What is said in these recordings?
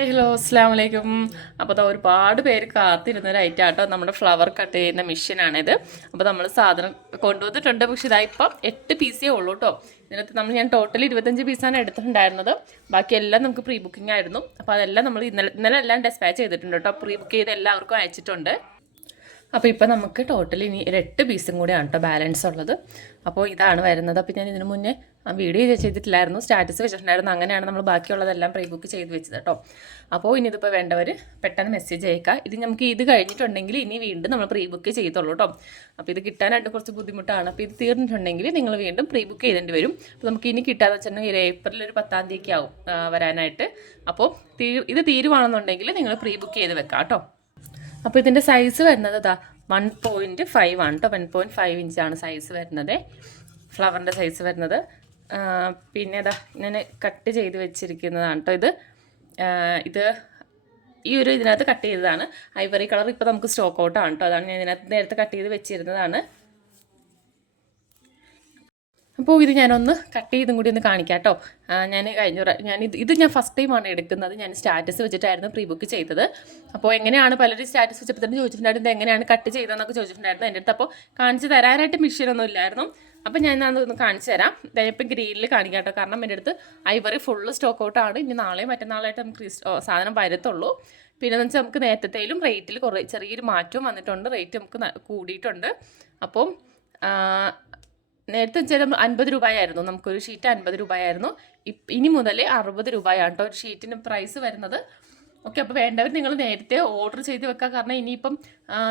Hello അസ്സാം വലൈക്കും. അപ്പോൾ അത് ഒരുപാട് പേര് കാത്തിരുന്ന ഒരു ഐറ്റം ആട്ടോ, നമ്മുടെ ഫ്ലവർ കട്ട് ചെയ്യുന്ന മെഷീനാണിത്. അപ്പോൾ നമ്മൾ സാധനം കൊണ്ടുവന്നിട്ടുണ്ട്. പക്ഷേ ഇതായിപ്പം 8 പീസേ ഉള്ളൂ കേട്ടോ. ഇതിനകത്ത് ഞാൻ ടോട്ടൽ 25 പീസാണ് എടുത്തിട്ടുണ്ടായിരുന്നത്. ബാക്കിയെല്ലാം നമുക്ക് പ്രീ ബുക്കിംഗ് ആയിരുന്നു. അപ്പോൾ അതെല്ലാം നമ്മൾ ഇന്നലെ എല്ലാം ഡെസ്പാച്ച് ചെയ്തിട്ടുണ്ട് കേട്ടോ. പ്രീ ബുക്ക് ചെയ്ത് എല്ലാവർക്കും അയച്ചിട്ടുണ്ട്. അപ്പോൾ ഇപ്പോൾ നമുക്ക് ടോട്ടൽ ഇനി 8 പീസും കൂടെയാണ് കേട്ടോ ബാലൻസ് ഉള്ളത്. അപ്പോൾ ഇതാണ് വരുന്നത്. അപ്പോൾ ഞാൻ ഇതിനു മുന്നേ വീഡിയോ ചെയ്തിട്ടില്ലായിരുന്നു, സ്റ്റാറ്റസ് വെച്ചിട്ടുണ്ടായിരുന്നു. അങ്ങനെയാണ് നമ്മൾ ബാക്കിയുള്ളതെല്ലാം പ്രീ ബുക്ക് ചെയ്ത് വെച്ചത് കേട്ടോ. അപ്പോൾ ഇനി ഇതിപ്പോൾ വേണ്ടവർ പെട്ടെന്ന് മെസ്സേജ് അയക്കുക. നമുക്ക് ഇത് കഴിഞ്ഞിട്ടുണ്ടെങ്കിൽ ഇനി വീണ്ടും നമ്മൾ പ്രീ ബുക്ക് ചെയ്തോളൂ കേട്ടോ. അപ്പോൾ ഇത് കിട്ടാനായിട്ട് കുറച്ച് ബുദ്ധിമുട്ടാണ്. അപ്പോൾ ഇത് തീർന്നിട്ടുണ്ടെങ്കിൽ നിങ്ങൾ വീണ്ടും പ്രീ ബുക്ക് ചെയ്തേണ്ടി വരും. അപ്പോൾ നമുക്ക് ഇനി കിട്ടാന്ന് വെച്ചിട്ടുണ്ടെങ്കിൽ ഏപ്രിൽ 10 തീയതിക്ക് ആവും വരാനായിട്ട്. അപ്പോൾ ഇത് തീരുവാണെന്നുണ്ടെങ്കിൽ നിങ്ങൾ പ്രീ ബുക്ക് ചെയ്ത് വെക്കാം കേട്ടോ. അപ്പോൾ ഇതിൻ്റെ സൈസ് വരുന്നത് 1.5 ആണ് കേട്ടോ. 1.5 ഇഞ്ചാണ് സൈസ് വരുന്നത്, ഫ്ലവറിൻ്റെ സൈസ് വരുന്നത്. പിന്നെ ഞാൻ കട്ട് ചെയ്ത് വെച്ചിരിക്കുന്നതാണ് കേട്ടോ. ഇത് ഇതിനകത്ത് കട്ട് ചെയ്തതാണ്. ഐവറി കളർ ഇപ്പോൾ നമുക്ക് സ്റ്റോക്ക് ഔട്ടാണ് കേട്ടോ. അതാണ് ഞാൻ ഇതിനകത്ത് നേരത്തെ കട്ട് ചെയ്ത് വെച്ചിരുന്നതാണ്. അപ്പോൾ ഇത് ഞാനൊന്ന് കട്ട് ചെയ്തും കൂടി ഒന്ന് കാണിക്കാം കേട്ടോ. ഞാൻ ഫസ്റ്റ് ടൈമാണ് എടുക്കുന്നത്. ഞാൻ സ്റ്റാറ്റസ് വെച്ചിട്ടായിരുന്നു പ്രീ ബുക്ക് ചെയ്തത്. അപ്പോൾ എങ്ങനെയാണ് പലരും സ്റ്റാറ്റസ് വെച്ചപ്പോൾ തന്നെ ചോദിച്ചിട്ടുണ്ടായിരുന്നു, എങ്ങനെയാണ് കട്ട് ചെയ്തതെന്നൊക്കെ ചോദിച്ചിട്ടുണ്ടായിരുന്നു എൻ്റെ അടുത്ത്. അപ്പോൾ കാണിച്ച് തരാനായിട്ട് മെഷീനൊന്നും ഇല്ലായിരുന്നു. അപ്പോൾ ഞാൻ അതൊന്ന് കാണിച്ചു തരാം. ഇപ്പം ഗ്രീനിൽ കാണിക്കാം കേട്ടോ. കാരണം എൻ്റെ അടുത്ത് ഐവറി ഫുള്ള് സ്റ്റോക്ക് ഔട്ടാണ്. ഇനി നാളെയും മറ്റന്നാളായിട്ട് നമുക്ക് സാധനം വരത്തുള്ളൂ. പിന്നെന്ന് വെച്ചാൽ നമുക്ക് നേരത്തേലും റേറ്റിൽ ചെറിയൊരു മാറ്റവും വന്നിട്ടുണ്ട്. റേറ്റ് നമുക്ക് കൂടിയിട്ടുണ്ട്. അപ്പം നേരത്തെ വെച്ചാൽ 50 രൂപയായിരുന്നു, നമുക്കൊരു ഷീറ്റ് 50 രൂപയായിരുന്നു. ഇനി മുതൽ 60 രൂപയാണ് കേട്ടോ ഒരു ഷീറ്റിന് പ്രൈസ് വരുന്നത്. ഓക്കെ, അപ്പോൾ വേണ്ടവർ നിങ്ങൾ നേരത്തെ ഓർഡർ ചെയ്ത് വെക്കുക. കാരണം ഇനിയിപ്പം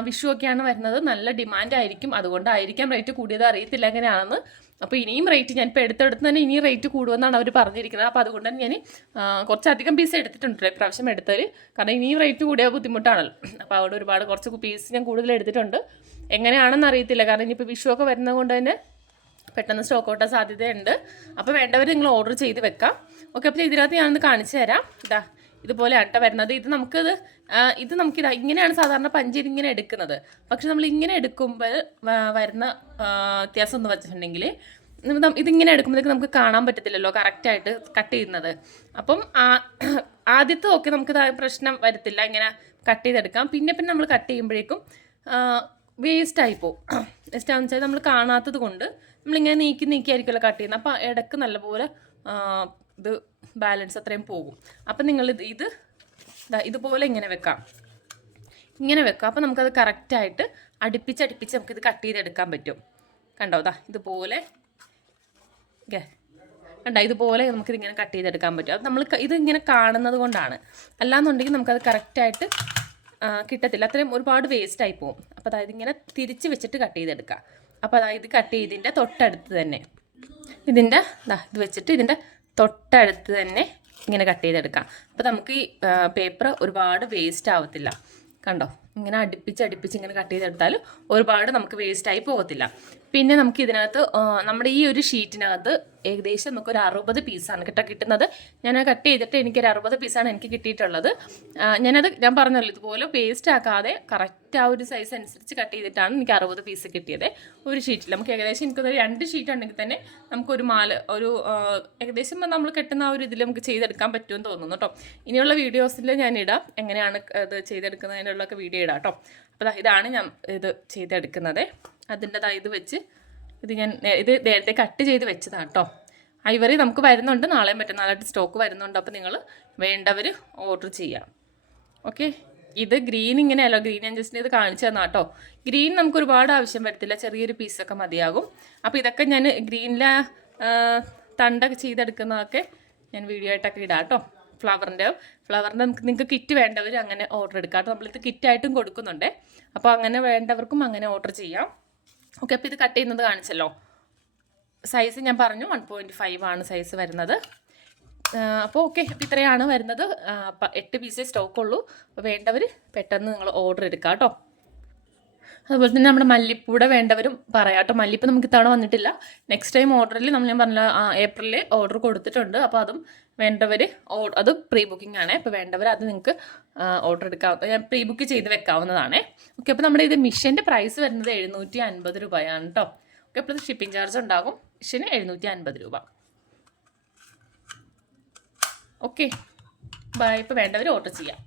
വിഷു ഒക്കെയാണ് വരുന്നത്, നല്ല ഡിമാൻഡായിരിക്കും. അതുകൊണ്ടായിരിക്കാം റേറ്റ് കൂടിയത്, അറിയത്തില്ല എങ്ങനെയാണെന്ന്. അപ്പോൾ ഇനിയും റേറ്റ് ഞാൻ ഇപ്പോൾ എടുത്തെടുത്ത് തന്നെ ഇനിയും റേറ്റ് കൂടുമെന്നാണ് അവർ പറഞ്ഞിരിക്കുന്നത്. അപ്പോൾ അതുകൊണ്ട് തന്നെ ഞാൻ കുറച്ചധികം പീസ് എടുത്തിട്ടുണ്ട് പ്രാവശ്യം എടുത്തത്. കാരണം ഇനിയും റേറ്റ് കൂടിയ ബുദ്ധിമുട്ടാണല്ലോ. അപ്പോൾ അവിടെ കുറച്ച് പീസ് ഞാൻ കൂടുതൽ എടുത്തിട്ടുണ്ട്. എങ്ങനെയാണെന്ന് അറിയത്തില്ല, കാരണം ഇനിയിപ്പോൾ വിഷു ഒക്കെ വരുന്നത് കൊണ്ട് തന്നെ പെട്ടെന്ന് സ്റ്റോക്ക് ഔട്ടാൻ സാധ്യതയുണ്ട്. അപ്പോൾ വേണ്ടവർ നിങ്ങൾ ഓർഡർ ചെയ്ത് വെക്കാം. ഓക്കെ, അപ്പോൾ ഇതിനകത്ത് ഞാനൊന്ന് കാണിച്ചു തരാം. ഇതുപോലെ അട്ട വരുന്നത്. നമുക്കിത് ഇങ്ങനെയാണ് സാധാരണ പഞ്ചിരി ഇങ്ങനെ എടുക്കുന്നത്. പക്ഷെ നമ്മൾ ഇങ്ങനെ എടുക്കുമ്പോൾ വരുന്ന വ്യത്യാസം എന്ന് വെച്ചിട്ടുണ്ടെങ്കിൽ, ഇതിങ്ങനെ എടുക്കുമ്പോഴേക്ക് നമുക്ക് കാണാൻ പറ്റത്തില്ലല്ലോ കറക്റ്റായിട്ട് കട്ട് ചെയ്യുന്നത്. അപ്പം ആദ്യത്തെ ഒക്കെ നമുക്കിത് പ്രശ്നം വരത്തില്ല, ഇങ്ങനെ കട്ട് ചെയ്തെടുക്കാം. പിന്നെ നമ്മൾ കട്ട് ചെയ്യുമ്പോഴേക്കും വേസ്റ്റായി പോകും. വേസ്റ്റാണെന്ന് വെച്ചാൽ നമ്മൾ കാണാത്തത് കൊണ്ട് നമ്മളിങ്ങനെ നീക്കിയായിരിക്കുമല്ലോ കട്ട് ചെയ്യുന്നത്. അപ്പോൾ ഇടയ്ക്ക് നല്ലപോലെ ഇത് ബാലൻസ് അത്രയും പോകും. അപ്പം നിങ്ങൾ ഇതുപോലെ ഇങ്ങനെ വെക്കാം. അപ്പോൾ നമുക്കത് കറക്റ്റായിട്ട് അടുപ്പിച്ച് നമുക്കിത് കട്ട് ചെയ്തെടുക്കാൻ പറ്റും. കണ്ടോ, ഇതുപോലെ ഇതുപോലെ നമുക്കിതിങ്ങനെ കട്ട് ചെയ്തെടുക്കാൻ പറ്റും. അത് നമ്മൾ ഇതിങ്ങനെ കാണുന്നത് കൊണ്ടാണ്. അല്ലാന്നുണ്ടെങ്കിൽ നമുക്കത് കറക്റ്റായിട്ട് കിട്ടത്തില്ല, അത്രയും ഒരുപാട് വേസ്റ്റായി പോകും. അപ്പോൾ ഇതിങ്ങനെ തിരിച്ച് വെച്ചിട്ട് കട്ട് ചെയ്തെടുക്കുക. അപ്പോൾ ഇത് കട്ട് ചെയ്തതിൻ്റെ തൊട്ടടുത്ത് തന്നെ ഇത് വെച്ചിട്ട് ഇതിൻ്റെ തൊട്ടടുത്ത് തന്നെ ഇങ്ങനെ കട്ട് ചെയ്തെടുക്കാം. അപ്പോൾ നമുക്ക് ഈ പേപ്പർ ഒരുപാട് വേസ്റ്റ് ആവത്തില്ല. കണ്ടോ, ഇങ്ങനെ അടുപ്പിച്ച് ഇങ്ങനെ കട്ട് ചെയ്തെടുത്താൽ ഒരുപാട് നമുക്ക് വേസ്റ്റായി പോകത്തില്ല. പിന്നെ നമുക്ക് ഇതിനകത്ത് നമ്മുടെ ഈ ഒരു ഷീറ്റിനകത്ത് ഏകദേശം നമുക്കൊരു 60 പീസാണ് കിട്ടുന്നത്. ഞാൻ കട്ട് ചെയ്തിട്ട് എനിക്കൊരു 60 പീസാണ് എനിക്ക് കിട്ടിയിട്ടുള്ളത്. ഞാൻ പറഞ്ഞല്ലോ, ഇതുപോലെ വേസ്റ്റ് ആക്കാതെ കറക്റ്റ് ആ ഒരു സൈസ് അനുസരിച്ച് കട്ട് ചെയ്തിട്ടാണ് എനിക്ക് 60 പീസ് കിട്ടിയത് ഒരു ഷീറ്റിൽ. നമുക്ക് ഏകദേശം എനിക്കൊരു 2 ഷീറ്റ് ഉണ്ടെങ്കിൽ തന്നെ നമുക്കൊരു ഏകദേശം നമ്മൾ കെട്ടുന്ന ആ ഒരു ഇതിൽ നമുക്ക് ചെയ്തെടുക്കാൻ പറ്റുമെന്ന് തോന്നുന്നു കേട്ടോ. ഇനിയുള്ള വീഡിയോസിൽ ഞാൻ ഇടാം, എങ്ങനെയാണ് ഇത് ചെയ്തെടുക്കുന്നതിനുള്ളൊക്കെ വീഡിയോ ഇടാം കേട്ടോ. അപ്പോൾ ഇതാണ് ഞാൻ ഇത് ചെയ്തെടുക്കുന്നത്. ഇത് വെച്ച് ഞാൻ നേരത്തെ കട്ട് ചെയ്ത് വെച്ചതാണ് കേട്ടോ. ഐവറി നമുക്ക് വരുന്നുണ്ട്, നാളെയും മറ്റന്നാളായിട്ട് സ്റ്റോക്ക് വരുന്നുണ്ട്. അപ്പോൾ നിങ്ങൾ വേണ്ടവർ ഓർഡർ ചെയ്യാം. ഓക്കെ, ഇത് ഗ്രീൻ ഇങ്ങനെയല്ലോ, ഗ്രീൻ ഞാൻ ജസ്റ്റ് ഇത് കാണിച്ചു തന്നാ കേട്ടോ. ഗ്രീൻ നമുക്ക് ഒരുപാട് ആവശ്യം വരത്തില്ല, ചെറിയൊരു പീസൊക്കെ മതിയാകും. അപ്പോൾ ഇതൊക്കെ ഞാൻ ഗ്രീനിലെ തണ്ടൊക്കെ ചെയ്തെടുക്കുന്നതൊക്കെ ഞാൻ വീഡിയോ ആയിട്ടൊക്കെ ഇടാം കേട്ടോ. ഫ്ലവറിൻ്റെ നിങ്ങൾക്ക് കിറ്റ് വേണ്ടവർ അങ്ങനെ ഓർഡർ എടുക്കാം കേട്ടോ. നമ്മളിത് കിറ്റായിട്ടും കൊടുക്കുന്നുണ്ട്. അപ്പോൾ അങ്ങനെ വേണ്ടവർക്കും അങ്ങനെ ഓർഡർ ചെയ്യാം. ഓക്കെ, അപ്പോൾ ഇത് കട്ട് ചെയ്യുന്നത് കാണിച്ചല്ലോ. സൈസ് ഞാൻ പറഞ്ഞു 1.5 ആണ് സൈസ് വരുന്നത്. അപ്പോൾ ഓക്കെ, അപ്പോൾ ഇത്രയാണ് വരുന്നത്. 8 പീസേ സ്റ്റോക്കുള്ളൂ. അപ്പോൾ വേണ്ടവർ പെട്ടെന്ന് നിങ്ങൾ ഓർഡർ എടുക്കാം കേട്ടോ. അതുപോലെ തന്നെ നമ്മുടെ മല്ലിപ്പൂടെ വേണ്ടവരും പറയാം കേട്ടോ. മല്ലിപ്പ് നമുക്ക് ഇത്തവണ വന്നിട്ടില്ല. നെക്സ്റ്റ് ടൈം ഓർഡറിൽ ഞാൻ പറഞ്ഞ ഏപ്രിലിൽ ഓർഡർ കൊടുത്തിട്ടുണ്ട്. അപ്പോൾ അതും വേണ്ടവർ അത് പ്രീ ബുക്കിംഗ് ആണ്. അപ്പോൾ വേണ്ടവർ അത് നിങ്ങൾക്ക് ഓർഡർ എടുക്കാം, ഞാൻ പ്രീ ബുക്ക് ചെയ്ത് വെക്കാവുന്നതാണ്. ഓക്കെ, അപ്പോൾ നമ്മുടെ ഇത് മിഷൻ്റെ പ്രൈസ് വരുന്നത് 750 രൂപയാണ് കേട്ടോ. ഓക്കെ, അപ്പോൾ ഷിപ്പിംഗ് ചാർജ് ഉണ്ടാകും. മിഷന് 750 രൂപ. ഓക്കെ, ഇപ്പോൾ വേണ്ടവർ ഓർഡർ ചെയ്യാം.